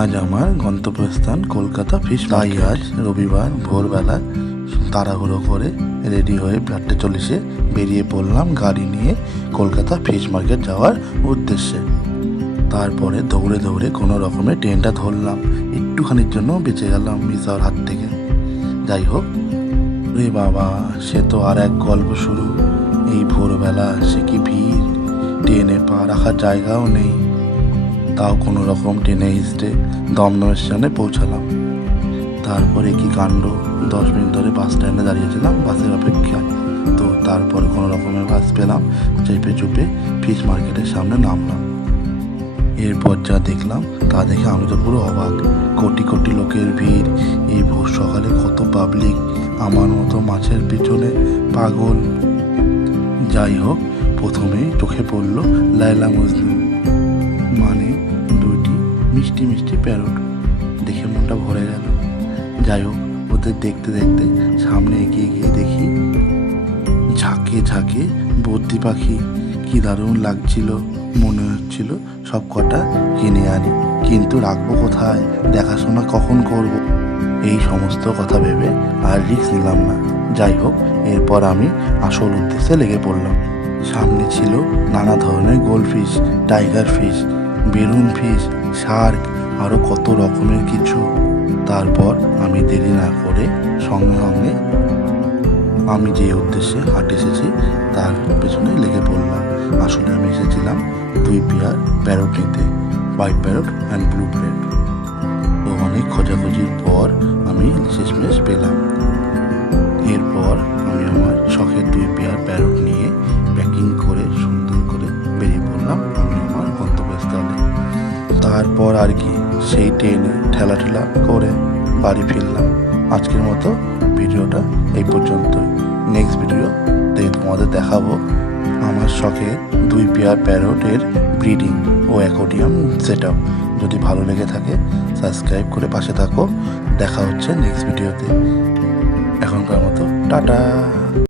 আজ আমার গন্তব্যস্থান কলকাতা ফিশ মার্কেট। আজ রবিবার ভোরবেলা তাড়াহুড়ো করে রেডি হয়ে 4:40 বেরিয়ে পড়লাম গাড়ি নিয়ে কলকাতা ফিশ মার্কেট যাওয়ার উদ্দেশ্যে। তারপরে দৌড়ে দৌড়ে কোনো রকমে ট্রেনটা ধরলাম, একটুখানির জন্য বেঁচে গেলাম মিস হওয়ার হাত থেকে। যাই হোক, রে বাবা, সে তো আর এক গল্প শুরু। এই ভোরবেলা সে কি ভিড়, ট্রেনে পা রাখার জায়গাও নেই। তাও কোনো রকম ট্রেনে হিসড়ে দমদম স্টেশনে পৌঁছালাম। তারপরে কি কাণ্ড, 10 মিনিট ধরে বাস স্ট্যান্ডে দাঁড়িয়েছিলাম বাসের অপেক্ষায়। তো তারপরে কোনো রকমের বাস পেলাম, চেপে চুপে ফিশ মার্কেটের সামনে নামলাম। এরপর যা দেখলাম তা দেখে আমি তো পুরো অবাক। কোটি কোটি লোকের ভিড়, এই ভোর সকালে কত পাবলিক, আমার মতো মাছের পিছনে পাগল। যাই হোক, প্রথমেই চোখে পড়ল লায়লা মজনু, মানে দুইটি মিষ্টি মিষ্টি প্যারট। দেখে মনটা ভরে গেল। যাই হোক, ওদের দেখতে দেখতে সামনে এগিয়ে গিয়ে দেখি ঝাঁকে ঝাঁকে বদ্রি পাখি। কি দারুণ লাগছিল, মনে হচ্ছিল সব কটা কিনে আনি, কিন্তু রাখবো কোথায়, দেখাশোনা কখন করব, এই সমস্ত কথা ভেবে আর রিস্ক নিলাম না। যাই হোক, এরপর আমি আসল উদ্দেশ্যে লেগে পড়লাম। সামনে ছিল নানা ধরনের goldfish, tiger fish, balloon fish, Shark, আরও কত রকমের কিছু। তারপর আমি দেরি না করে সঙ্গে সঙ্গে আমি যে উদ্দেশ্যে হাঁটে এসেছি তার পেছনে লেগে পড়লাম। আসলে আমি এসেছিলাম 2 পেয়ার প্যারট নিতে, white parrot and blue parrot. তো অনেক খোঁজাখুঁজির পর আমি শেষমেশ পেলাম। এরপর আমি আমার শখের 2 পেয়ার প্যারট নিয়ে প্যাকিং করে সুন্দর করে বেরিয়ে পড়লাম আমি আমার গন্তব্যস্থলে। তারপর আর কি, সেই ট্রেনে ঠেলা ঠেলা করে বাড়ি ফিরলাম। আজকের মতো ভিডিওটা এই পর্যন্তই। নেক্সট ভিডিওতে তোমাদের দেখাবো আমার শখের 2 পেয়ার প্যারটের ব্রিডিং ও অ্যাকোয়ারিয়াম সেট আপ। যদি ভালো লেগে থাকে সাবস্ক্রাইব করে পাশে থাকো। দেখা হচ্ছে নেক্সট ভিডিওতে। এখনকার মতো টাটা।